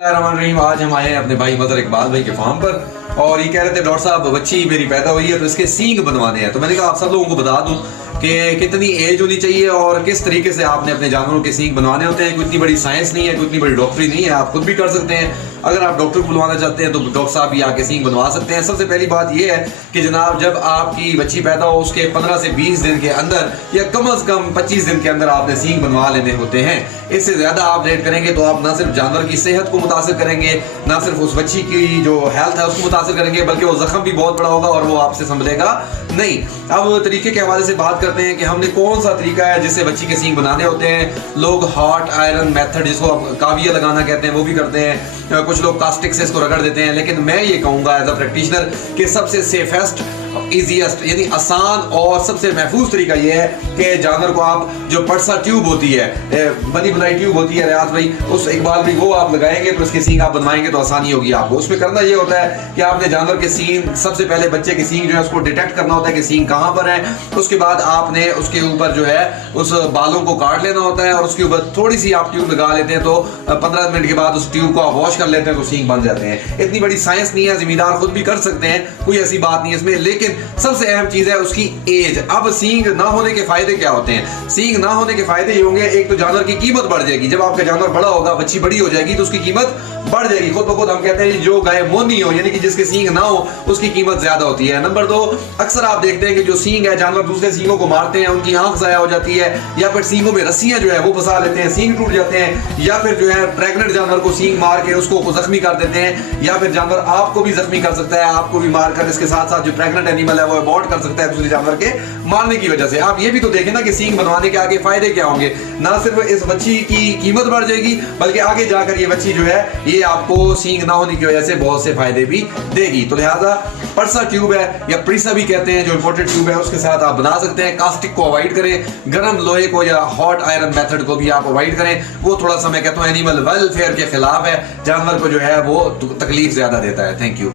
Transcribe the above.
आज हम आए हैं अपने भाई मदर इकबाल भाई के फार्म पर और ये कह रहे थे डॉक्टर साहब बच्ची मेरी पैदा हुई है तो इसके सींग बनवाने हैं। तो मैंने कहा आप सब लोगों को बता दूं कि कितनी एज होनी चाहिए और किस तरीके से आपने अपने जानवरों के सींग बनवाने होते हैं। कोई इतनी बड़ी साइंस नहीं है, कोई इतनी बड़ी डॉक्टरी नहीं है, आप खुद भी कर सकते हैं। अगर आप डॉक्टर को बुलवाना चाहते हैं तो डॉक्टर साहब भी आके सींग बनवा सकते हैं। सबसे पहली बात यह है कि जनाब जब आपकी बच्ची पैदा हो उसके 15 से 20 दिन के अंदर या कम से कम 25 दिन के अंदर आपने सींग बनवा लेने होते हैं। इससे ज्यादा आप लेट करेंगे तो आप ना सिर्फ जानवर की सेहत को मुतासिर करेंगे, ना सिर्फ उस बच्ची की जो हेल्थ है उसको मुतासिर करेंगे, बल्कि वो जख्म भी बहुत बड़ा होगा और वो आपसे संभलेगा नहीं। अब तरीके के हवाले से बात करते हैं कि हमने कौन सा तरीका है जिससे बच्ची के सींग बनाने होते हैं। लोग हॉट आयरन मेथड जिसको आप काविया लगाना कहते हैं वो भी करते हैं, कुछ लोग कास्टिक से इसको रगड़ देते हैं। लेकिन मैं ये कहूँगा एज अ प्रैक्टिशनर कि सबसे सेफेस्ट इजीएस्ट यानी आसान और सबसे महफूज तरीका यह है कि जानवर को आप जो पटसा ट्यूब होती है, बनी बनाई ट्यूब होती है रियाज भाई, उस इकबाल भाई वो आप लगाएंगे तो उसके सींग आप बनवाएंगे तो आसानी होगी आपको। उसमें करना ये होता है कि आपने जानवर के सींग सबसे पहले बच्चे के सींग जो है उसको डिटेक्ट करना होता है कि सींग कहाँ पर है। उसके बाद आपने उसके ऊपर जो है उस बालों को काट लेना होता है और उसके ऊपर थोड़ी सी आप ट्यूब लगा लेते हैं तो 15 मिनट के बाद उस ट्यूब को आप वॉश कर लेते हैं तो सींग बन जाते हैं। इतनी बड़ी साइंस नहीं है, जिम्मेदार खुद भी कर सकते हैं, कोई ऐसी बात नहीं है इसमें। लेकिन सबसे अहम चीज है उसकी एज। अब सींग ना होने के फायदे क्या होते हैं? सींग ना होने के फायदे ये होंगे, एक तो जानवर की कीमत बढ़ जाएगी। जब आपका जानवर बड़ा होगा, बच्ची बड़ी हो जाएगी तो उसकी कीमत बढ़ जाएगी। खुद ब खुद हम कहते हैं जो गाय मोनी हो यानी कि जिसके सींग ना हो उसकी कीमत ज्यादा होती है। नंबर 2, अक्सर आप देखते हैं कि जो सींग है जानवर दूसरे सींगों को मारते हैं, उनकी आंख जाया हो जाती है, या फिर सींगों में रस्सियां जो है वो फंसा लेते हैं, सींग टूट जाते हैं, या फिर जो है प्रेग्नेंट जानवर को सींग मार के उसको जख्मी कर देते हैं, या फिर जानवर आपको भी जख्मी कर सकता है, आपको भी मारकर इसके साथ साथ जो प्रेग्नेंट एनिमल है वो अबॉर्ट कर सकता है दूसरे जानवर के मारने की वजह से। आप ये भी तो देखें ना कि सींग बनवाने के आगे फायदे क्या होंगे। ना सिर्फ इस बच्ची की कीमत बढ़ जाएगी बल्कि आगे जाकर ये बच्ची जो है ये आपको सींग ना होने की वजह से बहुत से फायदे भी देगी। तो लिहाजा पर्सा ट्यूब है या प्रीसा भी कहते हैं जो इंपोर्टेड ट्यूब है उसके साथ आप बना सकते हैं। कास्टिक को अवॉइड करें, गर्म लोहे को या हॉट आयरन मेथड को भी आप अवॉइड करें। वो थोड़ा सा मैं कहता हूँ एनिमल वेलफेयर के खिलाफ है, जानवर को जो है वो तकलीफ ज्यादा देता है। Thank you.